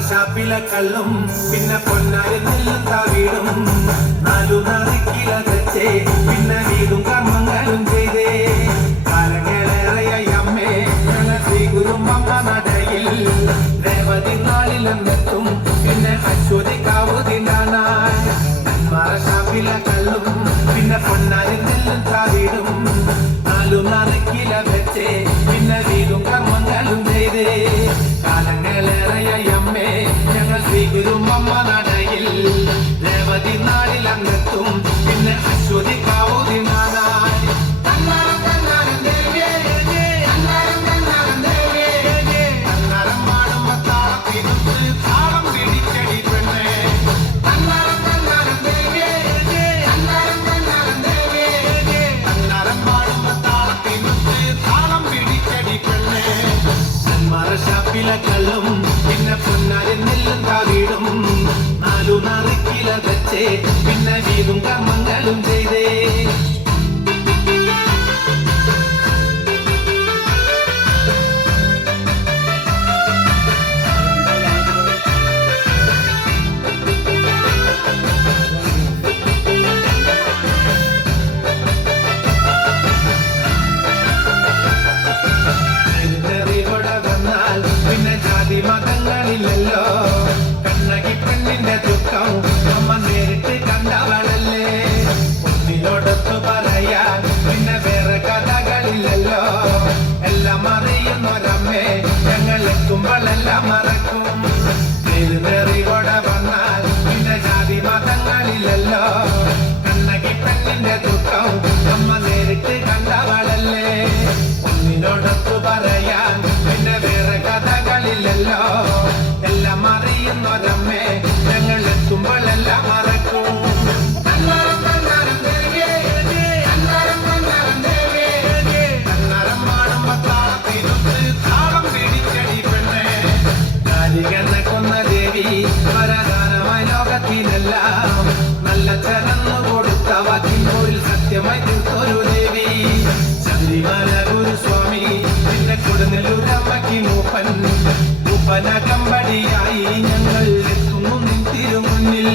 ഷാപ്പിലെ കള്ളും പിന്നെ പൊന്നാരി നെല്ലും താവീടും നാലു നറുക്കില തെച്ചേ പിന്നെ വീടും കർമ്മങ്ങളും ചെയ്തേ കാലങ്ങളേറെയായി അമ്മേ ഞങ്ങൾ ശ്രീഗുരും അമ്മ നടയിൽ രേവതി നാളിലെന്നെത്തും പിന്നെ അശ്വതി കാവുതിനാനായി ഷാപ്പിലെ കള്ളും പിന്നെ പൊന്നാരി നെല്ലും താവീടും നാലു നറുക്കില വെച്ചേ പിന്നെ വീടും കർമ്മങ്ങളും ചെയ്തേ കാലങ്ങളേറെയായി അമ്മേ ഞങ്ങൾ ശ്രീഗുരും അമ്മ നടയിൽ രേവതി നാളിലെന്നെത്തും പിന്നെ അശ്വതി കാവുതിനാനായി ഷാപ്പിലെ കള്ളും പിന്നെ പൊന്നാരി നെല്ലും താവീടും നാലു നറുക്കില വെച്ചേ പിന്നെ വീടും കർമ്മങ്ങളും ചെയ്തേ മതങ്ങളില്ലല്ലോ കണ്ണകി പെണ്ണിന്റെ ദുഃഖം അമ്മ നേരിട്ട് കണ്ടവളല്ലേ ഒന്നിനോടൊത്തു പറയാൻ പിന്നെ വേറെ കഥകളില്ലല്ലോ എല്ലാം അറിയുന്നൊരമ്മേ ഞങ്ങൾ എത്തുമ്പോഴെല്ലാം മറക്കും നേറികൂടെ വന്നാൽ പിന്നെ ജാതി മതങ്ങളില്ലല്ലോ കണ്ണകി പെണ്ണിന്റെ ദുഃഖം അമ്മ നേരിട്ട് കണ്ടവളല്ലേ ഒന്നിനോടൊത്തു പറയാൻ പിന്നെ വേറെ കഥകളില്ലല്ലോ എല്ലാം അറിയുന്നൊരമ്മേ ഞങ്ങൾ എത്തുമ്പോഴെല്ലാം മറക്കും താളം പിടിച്ചടി പെണ്ണേ കാലികെന്ന ദേവി വരദാനമായി ലോകത്തിനെല്ലാം നല്ല ചരന്നു കൊടുത്തവ തിന്നൂരിൽ സത്യമായി തീർത്തൊരു ദേവി ശബരിമല ഗുരുസ്വാമി പിന്നെ കൊടുങ്ങല്ലൂരമ്മയ്ക്ക് മൂപ്പൻ മൂപ്പനകമ്പടിയായി ഞങ്ങൾ എത്തുന്നു നിൻ തിരുമുന്നിൽ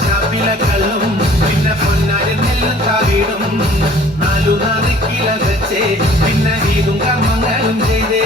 ഷാപ്പിലെ കള്ളും പിന്നെ പൊന്നാരി നെല്ലും താവീടും നാലു നറുക്കില വെച്ചേ പിന്നെ വീടും കർമ്മങ്ങളും ചെയ്തേ